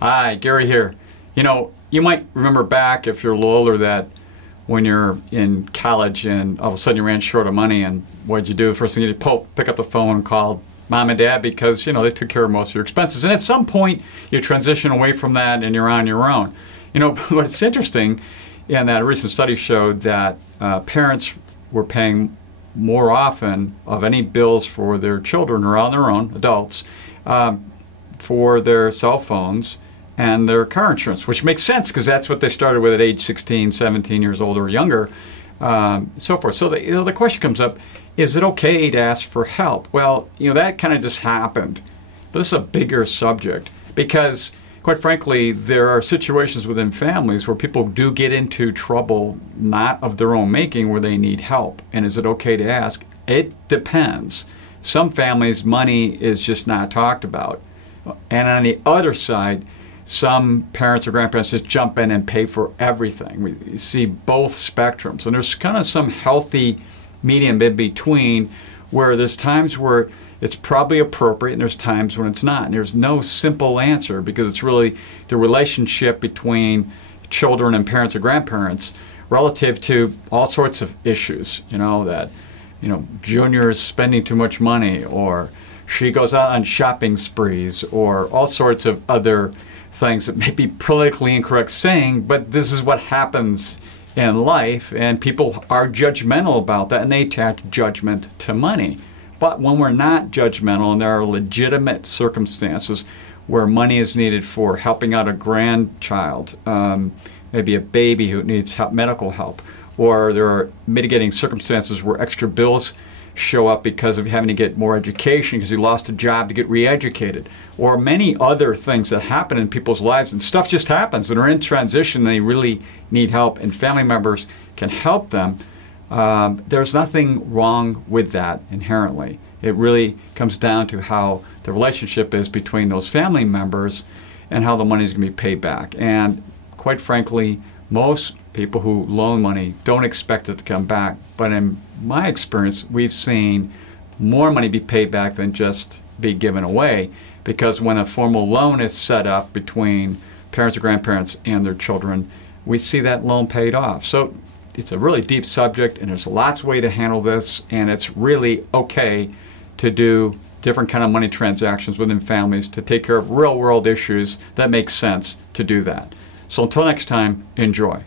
Hi, Gary here. You might remember back, if you're a little older, that when you're in college and all of a sudden you ran short of money, and what'd you do? First thing you did, pick up the phone and call mom and dad because, they took care of most of your expenses. And at some point, you transition away from that and you're on your own. But it's interesting, and that a recent study showed that parents were paying more often of any bills for their children or on their own, adults, for their cell phones and their car insurance, which makes sense because that's what they started with at age 16, 17 years old or younger, so forth. So the question comes up, is it okay to ask for help? Well, that kind of just happened. But this is a bigger subject because, quite frankly, there are situations within families where people do get into trouble not of their own making where they need help. And is it okay to ask? It depends. Some families, money is just not talked about. And on the other side, some parents or grandparents just jump in and pay for everything. We see both spectrums. And there's kind of some healthy medium in between where there's times where it's probably appropriate and there's times when it's not. And there's no simple answer because it's really the relationship between children and parents or grandparents relative to all sorts of issues. Junior is spending too much money, or she goes out on shopping sprees, or all sorts of other things that may be politically incorrect saying, but this is what happens in life, and people are judgmental about that, and they attach judgment to money. But when we're not judgmental and there are legitimate circumstances where money is needed for helping out a grandchild, maybe a baby who needs medical help, or there are mitigating circumstances where extra bills show up because of having to get more education because you lost a job to get re-educated, or many other things that happen in people's lives, and stuff just happens and are in transition and they really need help and family members can help them. There's nothing wrong with that inherently. It really comes down to how the relationship is between those family members and how the money is going to be paid back. And quite frankly, most people who loan money don't expect it to come back. But in my experience, we've seen more money be paid back than just be given away, because when a formal loan is set up between parents or grandparents and their children, we see that loan paid off. So it's a really deep subject, and there's lots of ways to handle this, and it's really okay to do different kind of money transactions within families to take care of real world issues that make sense to do that. So until next time, enjoy.